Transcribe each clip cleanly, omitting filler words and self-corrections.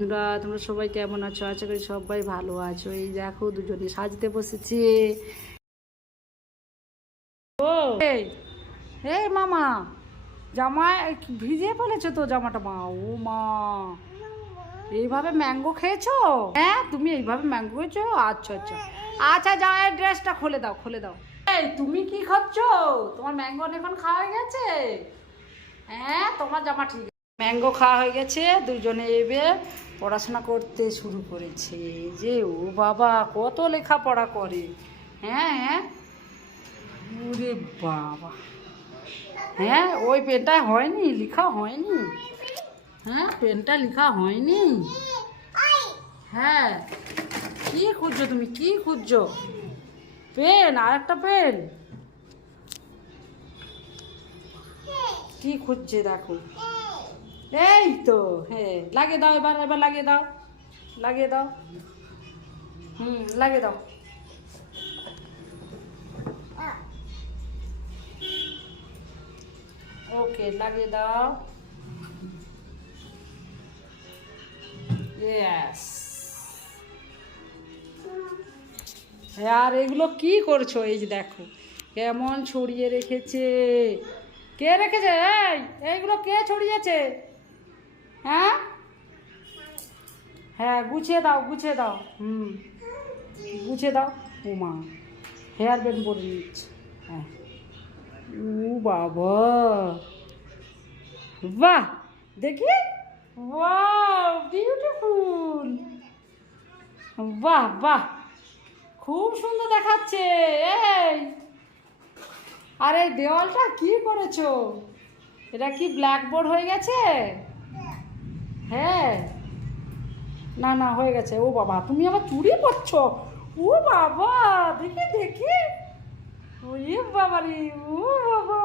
বন্ধুরা, তোমরা সবাই কেমন আছো? আশা করি সবাই ভালো আছো। এই দেখো দুজনে সাজতে বসেছে। ও এই মামা, জামা ভিজিয়ে ফেলেছো তো জামাটা। মা, ও মা, এইভাবে ম্যাঙ্গো খেয়েছো? হ্যাঁ, তুমি এইভাবে ম্যাঙ্গো খেয়েছো? আচ্ছা আচ্ছা আচ্ছা, যাও এই ড্রেসটা খুলে দাও, খুলে দাও। এই তুমি কি খাচ্ছ? তোমার ম্যাঙ্গো এখন খাওয়া হয়ে গেছে? হ্যাঁ, তোমার জামা ঠিক আছে। ম্যাঙ্গো খাওয়া হয়ে গেছে, দুজনে এবার পড়াশোনা করতে শুরু করেছে। যে ও বাবা, কত লেখাপড়া করে। হ্যাঁ হ্যাঁ, ওরে বাবা। হ্যাঁ, ওই পেনটা হয়নি, লেখা হয়নি। হ্যাঁ, পেনটা লেখা হয়নি। হ্যাঁ, কি খুঁজছো তুমি, কি খুঁজছো? পেন, আর একটা পেন। কি খুঁজছে দেখো। এই তো, হ্যাঁ, লাগিয়ে দাও, এবার এবার লাগিয়ে দাও, লাগিয়ে দাও। লাগিয়ে দাও। ওকে, লাগিয়ে দাও। ইয়েস। আর এগুলো কি করছো? এই যে দেখো কেমন ছড়িয়ে রেখেছে। কে রেখেছে? এইগুলো কে ছড়িয়েছে? হ্যাঁ হ্যাঁ, গুছিয়ে দাও, গুছিয়ে দাও। গুছিয়ে দাও। ও মা, হেয়ার ব্যান্ড পরে নিচ্ছে। হ্যাঁ, ও বাবা, বাহ, দেখি। Wow, beautiful. বাহ বাহ, খুব সুন্দর দেখাচ্ছে। এই, আর এই দেওয়ালটা কি করেছো? এটা কি ব্ল্যাকবোর্ড হয়ে গেছে? হ্যাঁ, না না, হয়ে গেছে। ও বাবা, তুমি আবার চুড়ি পরছো? ও বাবা, দেখি দেখি। ওই বাবা রে, ও বাবা,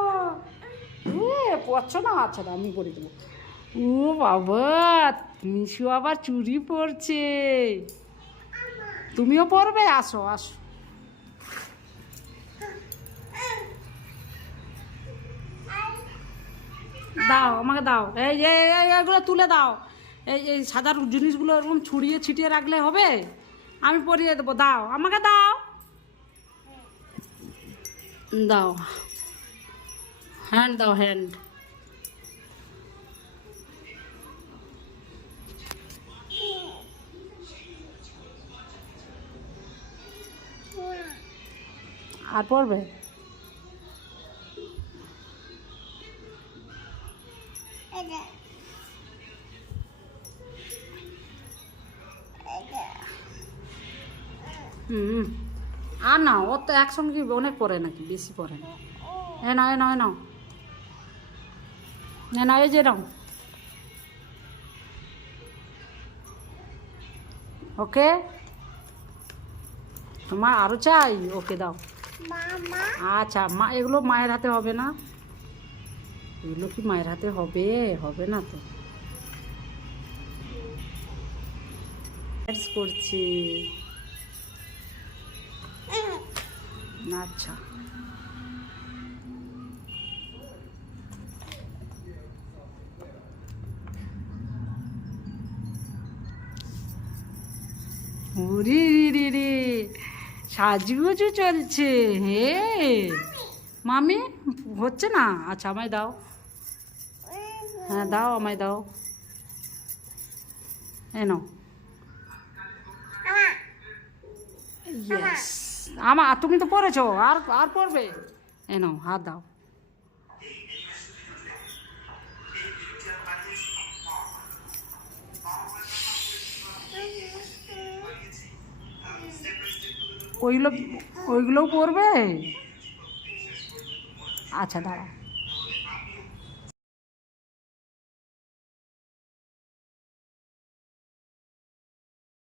পরছো না? আচ্ছা, আমি পরে দেবো। ও বাবা, মিশু আবার চুড়ি পরছে। তুমিও পরবে? আসো আসো। দাও, আমাকে দাও। এই যে এগুলো তুলে দাও। এই এই সাদা জিনিসগুলো এরকম ছড়িয়ে ছিটিয়ে রাখলে হবে? আমি পরিয়ে দেবো। দাও, আমাকে দাও। দাও, হ্যান্ড দাও, হ্যান্ড। আর পড়বে? আর না, ও তো একসঙ্গে অনেক পড়ে নাকি? বেশি পড়ে না। এ নাও, এ নাও, এ নাও, এ নাও, এই যে নাও। ওকে, তোমার আরও চাই? ওকে দাও। আচ্ছা মা, এগুলো মায়ের হাতে হবে না? এগুলো কি মায়ের হাতে হবে? হবে না তো। করছি। আচ্ছা, উরি রি রি রি, সাজগুজু চলছে। হে মামি, হচ্ছে না? আচ্ছা, আমায় দাও। হ্যাঁ দাও, আমায় দাও। এনো, ইয়েস। তুমি তো পড়েছো, আর আর পড়বে? এনো, হাত দাও। ওইগুলো, ওইগুলোও পড়বে? আচ্ছা, দাঁড়া।